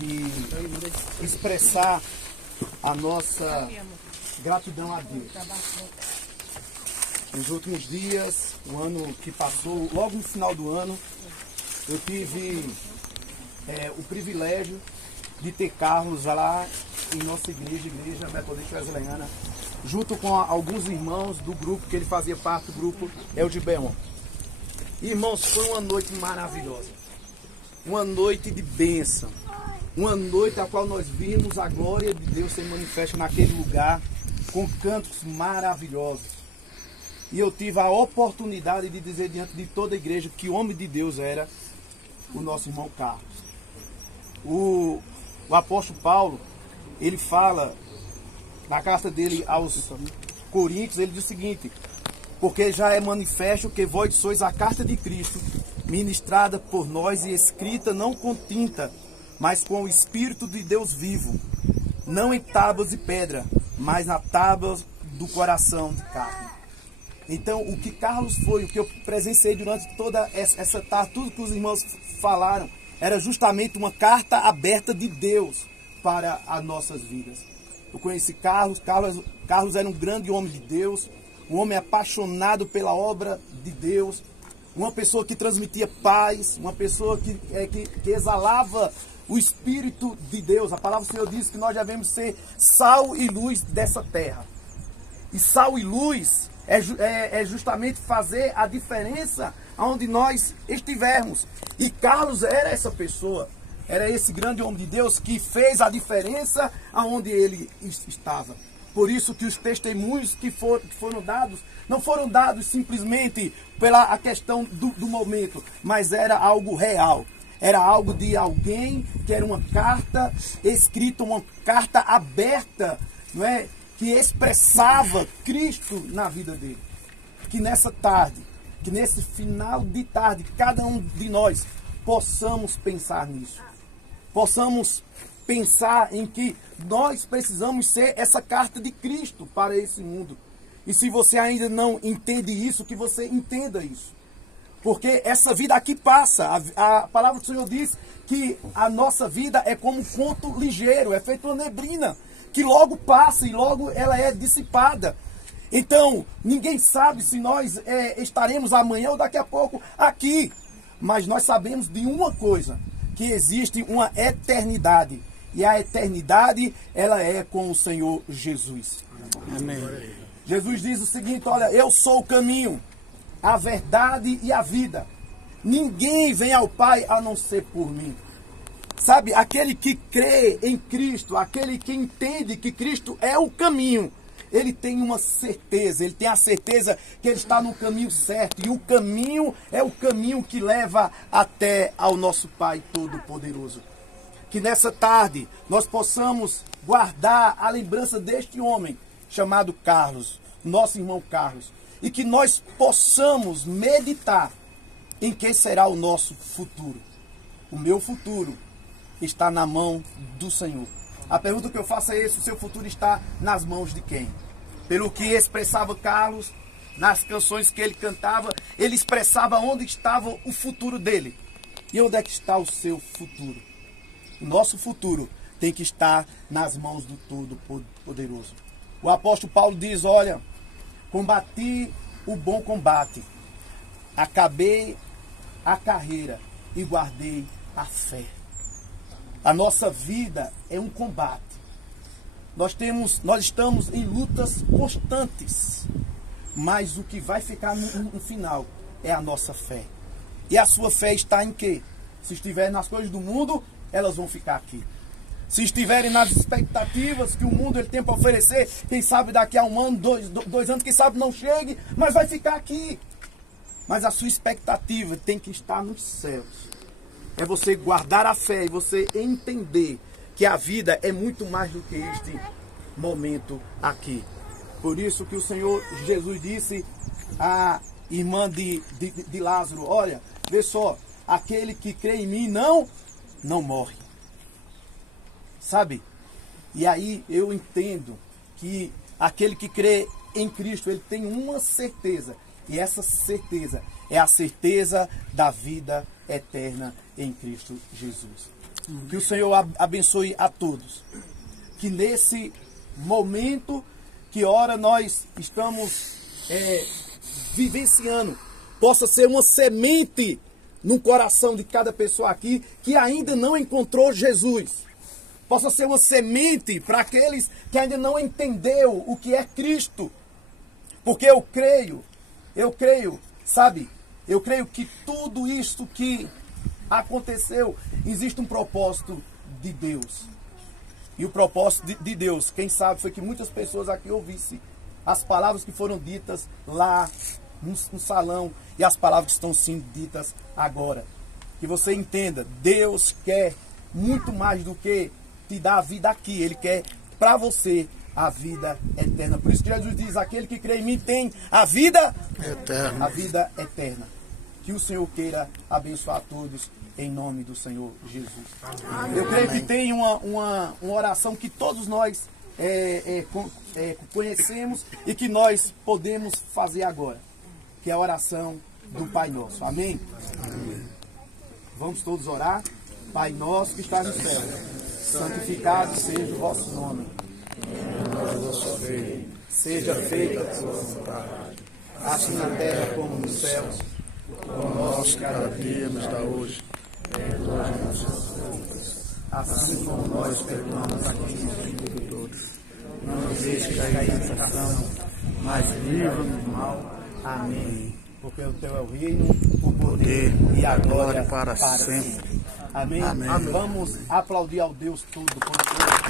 de expressar a nossa gratidão a Deus. Nos últimos dias, o ano que passou, logo no final do ano, eu tive o privilégio de ter Carlos lá em nossa igreja, Igreja Metodista Wesleyana, junto com alguns irmãos do grupo, que ele fazia parte do grupo Elgibeon. Irmãos, foi uma noite maravilhosa, uma noite de bênção, uma noite a qual nós vimos a glória de Deus ser manifesta naquele lugar, com cantos maravilhosos. E eu tive a oportunidade de dizer diante de toda a igreja que o homem de Deus era o nosso irmão Carlos. O apóstolo Paulo, ele fala, na carta dele aos Coríntios, ele diz o seguinte: porque já é manifesto que vós sois a carta de Cristo, ministrada por nós e escrita não com tinta, mas com o Espírito de Deus vivo, não em tábuas de pedra, mas na tábua do coração de carne. Então, o que Carlos foi, o que eu presenciei durante toda essa tarde, tudo que os irmãos falaram, era justamente uma carta aberta de Deus para as nossas vidas. Eu conheci Carlos era um grande homem de Deus, um homem apaixonado pela obra de Deus, uma pessoa que transmitia paz, uma pessoa que exalava o Espírito de Deus. A palavra do Senhor diz que nós devemos ser sal e luz dessa terra. E sal e luz é justamente fazer a diferença onde nós estivermos. E Carlos era essa pessoa, era esse grande homem de Deus que fez a diferença aonde ele estava. Por isso que os testemunhos que foram dados, não foram dados simplesmente pela questão do momento, mas era algo real. Era algo de alguém que era uma carta escrita, uma carta aberta, não é? Que expressava Cristo na vida dele. Que nessa tarde, que nesse final de tarde, cada um de nós possamos pensar nisso. Possamos pensar em que nós precisamos ser essa carta de Cristo para esse mundo. E se você ainda não entende isso, que você entenda isso. Porque essa vida aqui passa. A palavra do Senhor diz que a nossa vida é como um conto ligeiro, é feito uma neblina, que logo passa e logo ela é dissipada. Então, ninguém sabe se nós estaremos amanhã ou daqui a pouco aqui. Mas nós sabemos de uma coisa, que existe uma eternidade. E a eternidade, ela é com o Senhor Jesus. Amém. Jesus diz o seguinte: olha, eu sou o caminho, a verdade e a vida. Ninguém vem ao Pai a não ser por mim. Sabe, aquele que crê em Cristo, aquele que entende que Cristo é o caminho, ele tem uma certeza, ele tem a certeza que ele está no caminho certo. E o caminho é o caminho que leva até ao nosso Pai Todo-Poderoso. Que nessa tarde nós possamos guardar a lembrança deste homem chamado Carlos, nosso irmão Carlos. E que nós possamos meditar em quem será o nosso futuro. O meu futuro está na mão do Senhor. A pergunta que eu faço é essa: o seu futuro está nas mãos de quem? Pelo que expressava Carlos, nas canções que ele cantava, ele expressava onde estava o futuro dele. E onde é que está o seu futuro? O nosso futuro tem que estar nas mãos do Todo-Poderoso. O apóstolo Paulo diz: olha, combati o bom combate, acabei a carreira e guardei a fé. A nossa vida é um combate. Nós estamos em lutas constantes. Mas o que vai ficar no final é a nossa fé. E a sua fé está em quê? Se estiver nas coisas do mundo, elas vão ficar aqui. Se estiverem nas expectativas que o mundo ele tem para oferecer, quem sabe daqui a um ano, dois anos, quem sabe não chegue, mas vai ficar aqui. Mas a sua expectativa tem que estar nos céus. É você guardar a fé e você entender que a vida é muito mais do que este momento aqui. Por isso que o Senhor Jesus disse à irmã de Lázaro: olha, vê só, aquele que crê em mim não morre. Sabe? E aí eu entendo que aquele que crê em Cristo, ele tem uma certeza. E essa certeza é a certeza da vida eterna em Cristo Jesus. Que o Senhor abençoe a todos. Que nesse momento que ora nós estamos vivenciando, possa ser uma semente no coração de cada pessoa aqui que ainda não encontrou Jesus. Possa ser uma semente para aqueles que ainda não entendeu o que é Cristo. Porque eu creio, sabe? Eu creio que tudo isto que aconteceu, existe um propósito de Deus. E o propósito de Deus, quem sabe, foi que muitas pessoas aqui ouvissem as palavras que foram ditas lá no salão e as palavras que estão sendo ditas agora. Que você entenda, Deus quer muito mais do que te dar a vida aqui. Ele quer para você a vida eterna. Por isso que Jesus diz, aquele que crê em mim tem a vida eterna. A vida eterna. Que o Senhor queira abençoar a todos em nome do Senhor Jesus. Amém. Eu creio que tem uma oração que todos nós conhecemos e que nós podemos fazer agora, que é a oração do Pai Nosso. Amém? Amém. Vamos todos orar. Pai nosso que está no céu, santificado seja o vosso nome. Seja feita a tua vontade, assim na terra como nos céus. O pão nosso cada dia nos dá hoje. Perdoa as nossas culpas, assim como nós perdoamos a quem nos tem devedores. Não nos deixe cair em tentação, mas livra-nos do mal. Amém. Porque o teu é o reino, o poder e a glória para sempre. Amém? Amém. Vamos aplaudir ao Deus Todo-Poderoso.